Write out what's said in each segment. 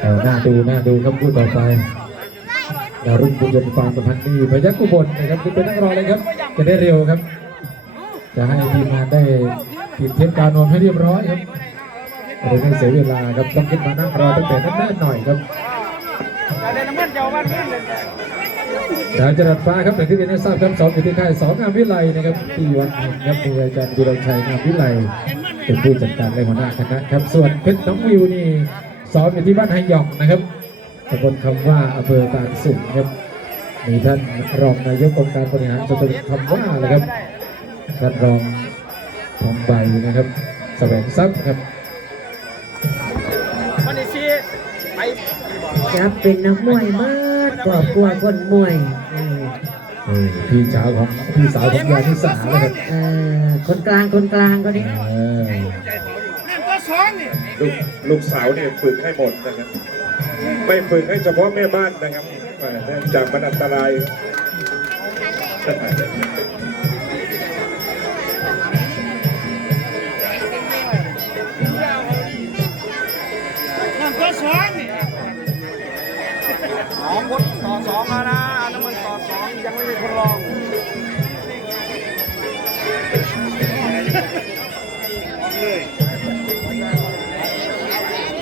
เออน่าดูน่าดูครับพูดต่อไปดารุ่งบุญยนต์ฟาร์มสุพรรณนี่พยัคฆ์อุบลนะครับคือเป็นนักรอเลยครับ จะได้เร็วครับ จะให้ทีมงานได้ติดเทปการนวมให้เรียบร้อยครับจะได้ไม่เสียเวลาครับต้องขึ้นมานั่งรอตั้งแต่แน่นๆหน่อยครับเล่นน้ำมันเจ้าบ้านเล่นเลยดาวจรัสฟ้าครับอย่างที่เรียนให้ทราบครับสองอยู่ที่ค่ายสองงามวิไลนะครับที่วันแห่งครับมีอาจารย์วีรชัยงามวิไลเป็นผู้จัดการและหัวหน้าคณะครับส่วนเพชรน้องวิวนี่ ซ้อมอยู่ที่บ้านไฮหยองนะครับตำบลคำว่าอำเภอตากสุขครับ มีท่านรองนายกองค์การบริหารส่วนตำบลคำว่านะครับ ท่านรองทองใบนะครับแสวงทรัพย์ครับวันนี้ซีไปจะเป็นนักมวยมากกว่ากลัวคนมวยเออเออพี่สาวของพี่สาวของยานิสานะครับเออคนกลางคนกลางก็นี้ เออนั่นก็ซ้อนนี่ลูกลูกสาวเนี่ยฝึกให้หมดนะครับ ไม่ฝึกให้เฉพาะแม่บ้านนะครับเอ่อเนื่องจากมันอันตรายนั่นก็ซ้อนนี่สองคนต่อสองแล้วนะน้ำมันต่อสองยังไม่มีคนลอง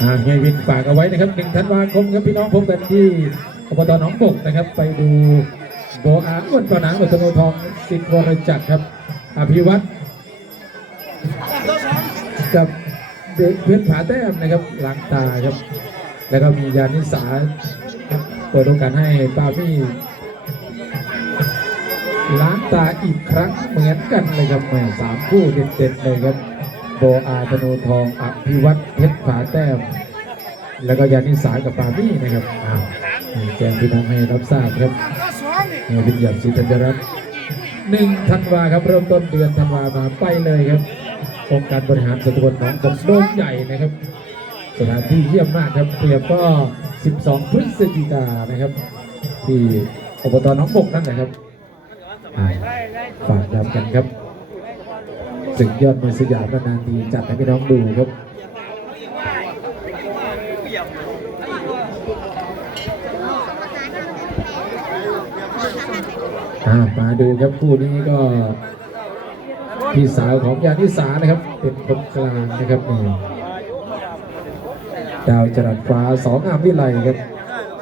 อ่าเฮียวินฝากเอาไว้นะครับหนึ่งธันวาคมครับพี่น้องพบกันที่อบตหนองบกนะครับ ไปดูโบอาอ้วนต่อหนังอัตโนทองสิทธิ์วรจักรครับ อภิวัตรกับเด็กเพื่อนผาแต้มนะครับหลังตาครับ แล้วก็มียานิสาเปิดโอกาสให้ปามี่ล้างตาอีกครั้งเหมือนกันเลยครับแม่สามคู่เด็ดๆเลยครับ โบอาธนูทองอภิวัตเพชรผาแต้ม แล้วก็ยานิสากับปามี่นะครับอ้าวแจ้งพี่น้องให้รับทราบครับก็ซ้อนนี่เฮียวิญญาณศรีธัญรัตน์หนึ่งธันวาครับเริ่มต้นเดือนธันวามาไปเลยครับองค์การบริหารส่วนตำบลหนองบกโดมใหญ่นะครับ สถานที่เยี่ยมมากครับเปรียบก็ 12 พฤศจิกานะครับ ที่อบตหน้องบกนั่นแหละครับฝากย้ำกันครับ ศึกยอดมวยสยามนานทีจัดให้พี่น้องดูครับอามาดูครับคู่นี้ก็ พี่สาวของยานิสานะครับ เป็นคนกลางนะครับนี่ดาวจรัสฟ้าสองงามวิไลครับ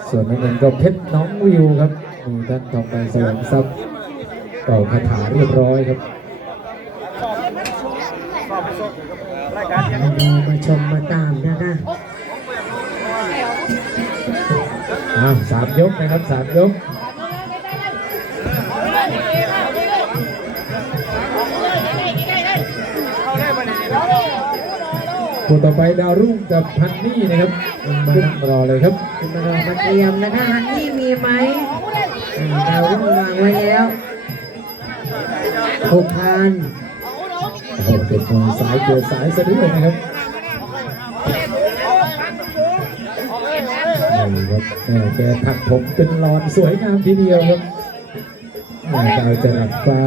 ส่วนน้ำเงินก็เพชรน้องวิวครับมีท่านทองใบสวงทรัพย์เป่าคาถาเรียบร้อยครับ มาดูมาชมมาตามนะคะอ้าวสามยกนะครับสามยกเข้าได้มาเนี่ยคู่ต่อไปดาวรุ่งกับพันนี่นะครับขึ้นรอเลยครับคุณมารอมาเตรียมนะคะฮันนี่มีไหมอ่าดาวรุ่งวางไว้แล้วหกพัน โอ้โหเป็นมวยสายเกี่ยวสายสะดุ้งเลยนะครับนี่ครับแม่แกถักผมเป็นรอนสวยงามทีเดียวครับแม่ดาวจรัสฟ้า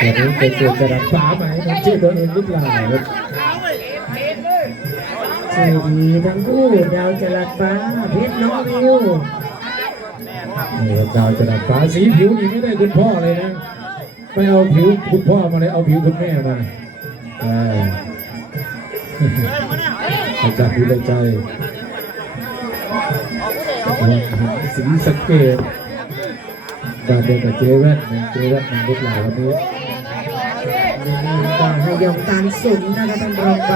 วันนี้เป็นตัวจรัสฟ้าไหมมันชื่อตัวเองหรือเปล่าครับชื่อดีทั้งคู่ดาวจรัสฟ้าเพชรน้องวิวนี่ครับดาวจรัสฟ้าสีผิวนี่ไม่ได้คุณพ่อเลยนะ ไม่เอาผิวคุณพ่อมาเลยเอาผิวคุณแม่มาเอออาจารย์วิเลยใจลองหันสีสะเกตบาดเดียวกับเจแว่นนะเจแว่นมันลุกหลายวันนี้นี่ก็ให้ยองตานสุนนะคะท่านรองไป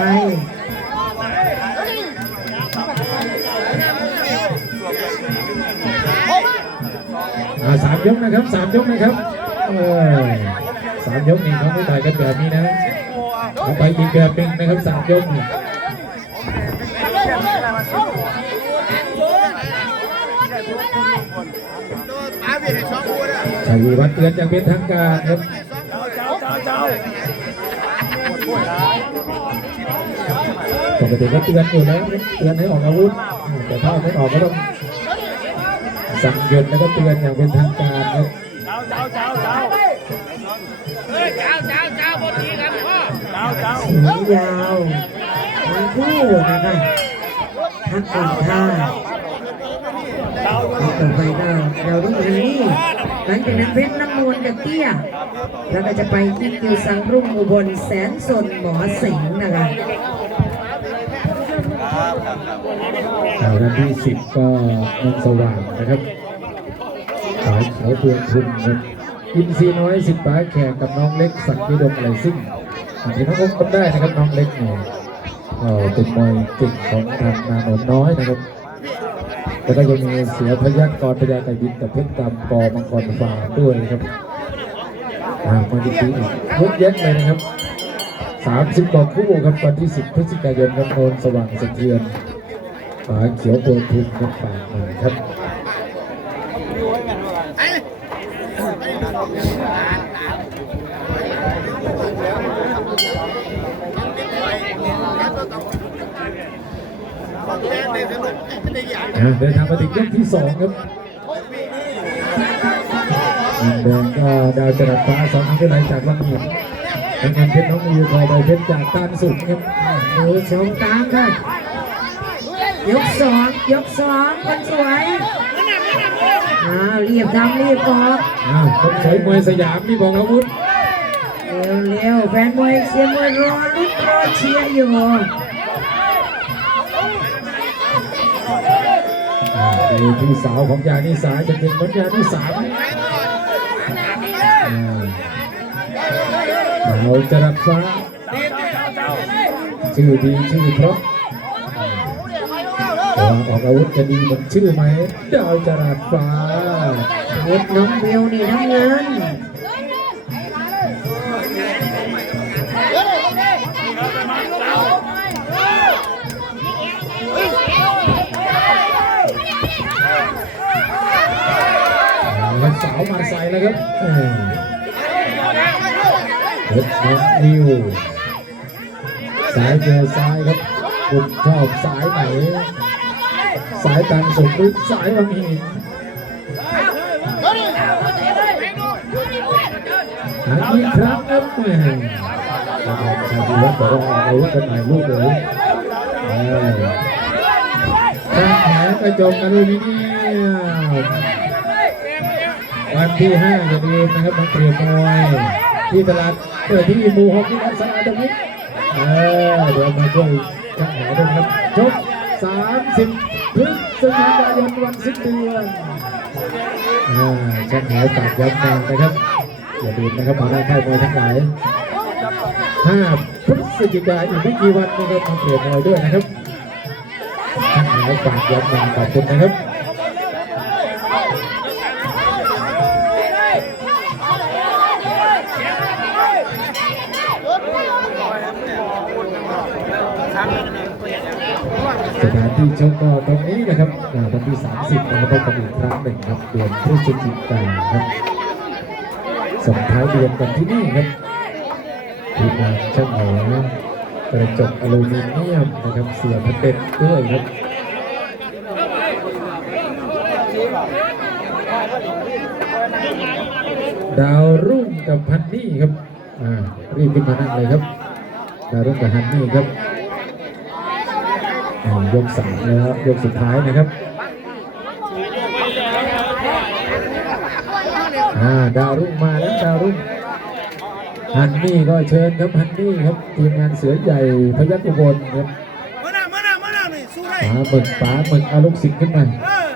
อ่าสามยกนะครับสามยกนะครับเออ สามยกนี่เขาไม่ต่อยกันแบบนี้นะเอาไปอีกแบบหนึ่งนะครับสามยกนี่ชัยวัฒน์เตือนอย่างเป็นทางการครับปกติก็เตือนอยู่แล้วเตือนให้ออกอาวุธ แต่ถ้าไม่ออกก็ต้องสั่งหยุดแล้วก็เตือนอย่างเป็นทางการครับ สูงยาวทั้งคู่นะคะพักก่อนค่ะต่อไปก็เรารุ่งฮันนี่หลังจากนั้นเพชรน้ำนวลกับเตี้ย แล้วก็จะไปที่คิวสังรุ่งอุบลแสนสนหมอสิงห์นะคะข่าววันที่สิบก็นนสว่างนะครับขายเขาเพื่อนทุนครับอินซีน้อยสิบป้าแขกกับน้องเล็กสักดิดมอะไรซิ่ง ที่น้องคงจำได้นะครับน้องเล็กเนี่ยก็เป็นมวยเก่งของทางนาโนน้อยนะครับแล้วก็ยังมีเสือพยักกรพญาไก่บินกับเพชรกำปอมังกรฟ้าด้วยนะครับอ่ามาดีๆอีกยอะแยะเลยนะครับ30กว่าคู่ครับวันที่10พฤศจิกายนครับโนนสว่างสะเทือนฝาเขียวโปรทุนครับฝากหน่อยครับ เดินทางมาถึงยกที่สองครับมุมแดงก็ดาวจรัสฟ้าสองครั้งที่ไหลจากวังหินเป็นงานเพชรน้องมีอยู่คอยใบเพชรจากต้านสุดครับดูชมกลางค่ะยกสองยกสองคนสวยอ้าวรีบทำรีบกอดอ้าวคนสวยมวยสยามนี่บอกอาวุธเร็วเร็วแฟนมวยเสียมวยรอลุ้นรอเชียร์อยู่ อ่าดูพี่สาวของยานิสาจะเป็นเหมือนยานิสาไหมอ่าดาวจรับฟ้าชื่อดีชื่อเพราะวางออกอาวุธจะดีเหมือนชื่อไหมดาวจรัสฟ้าเห็ดน้องวิวนี่น้ำเงินาวมาใส่แล้วครับเพชรน้องนิวสายเจอซ้ายครับคุณชอบสายไหน สายตันสุดหรือสายวังหินหาอีกครั้งครับแม่นะครับชาติวัฒน์บอกว่าเอาวุธกันหน่อยลูกเลยข้างแขนกระจกอลูมิเนียม วันที่5อย่าลืมนะครับมาเตรียมมวยที่ตลาดเปิดที่มูหกที่ร้านสลาตรงนี้เออเดี๋ยวมาช่วยกันหาด้วยครับชก30พฤศจิกายนวันสิ้นเดือนอ่าช่างหายปากย้ำนางนะครับอย่าลืมนะครับมาได้ค่ายมวยทั้งหลาย5พฤศจิกายนอีกไม่กี่วันนะครับมาเปลี่ยนมวยด้วยนะครับช่างหายปากย้ำนางขอบคุณนะครับ สถานที่ชกก็ตรงนี้นะครับอ่าวันที่ 30นะครับพบกันอีกครั้งหนึ่งครับเดือนพฤศจิกายนครับส่งท้ายเดือนกันที่นี่ครับทีมงานช่างเหนกระจกอลูมิเนียมนะครับเสียพัดเด็ดด้วยครับดาวรุ่งกับพันนี่ครับอ่ารีบขึ้นมานั่งเลยครับดาวรุ่งกับฮันนี่ครับ ยกสามแล้วยกสุดท้ายนะครับอ่าดาวรุ่งมาแล้วดาวรุ่งฮันนี่ก็เชิญครับฮันนี่ครับทีมงานเสือใหญ่พยัคฆ์อุบลครับมาหน้ามาหน้ามาหน้านี่สู้ได้ป๋าหมึกป๋าหมึกเอาลูกศิษย์ขึ้นมาเออ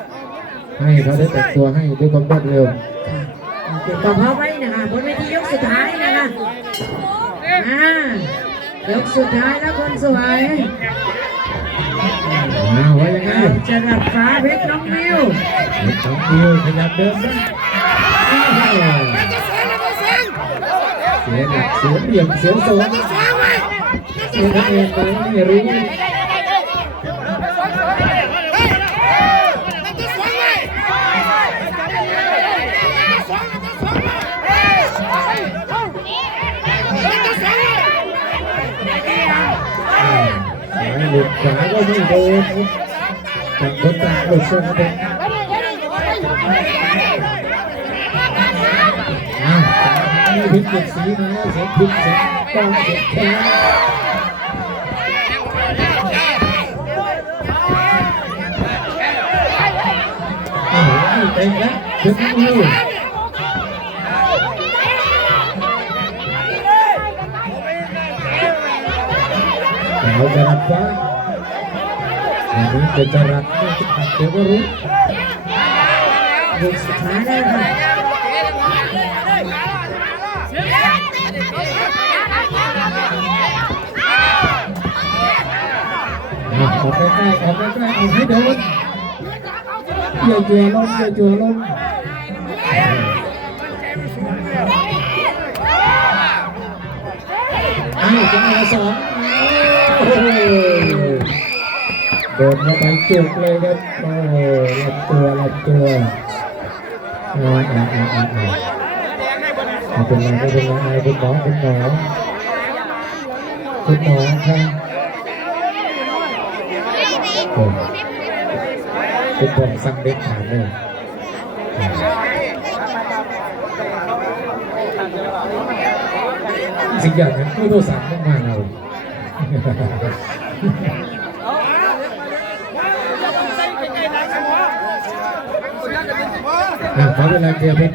ให้เขาได้แต่งตัวให้ด้วยความรวดเร็วเก็บความพร้อมไว้นะคะบนเวทียกสุดท้ายนะคะอ่ายกสุดท้ายแล้วคนสวย อ่าว่ายังไงเราจะรับฟ้าเพชรน้องวิวสองดิวขยับเดินได้อ้าวเสียหลักเสียเหลี่ยมเสียทรงเสียทางเองไปไม่รู้ Cả có gì đâu Cả có tạ được sân đấy Thích liệt sĩ nó sẽ thích sẽ con sẽ theo Hãy subscribe cho kênh Ghiền Mì Gõ Để không bỏ lỡ những video hấp dẫn Open up front. สีมาแล้วเสียงพิษเสียงก้องเโดนเกี่ยวจัวลงเกี่ยวจัวลงอ้าวจังหวะสองโอ้โหโดนเข้าไปจุกเลยครับโอ้โหลับตัวหลับตัวอ่าอ่าอ่าอ่าไม่เป็นไรไม่เป็นไรไอายคุณหมอคุณหมอคุณหมอครับคุณหมอสั่งเด็ดขาดเลยสิ่งอย่างนั้นไม่ต้องสั่งมากๆเรา อะ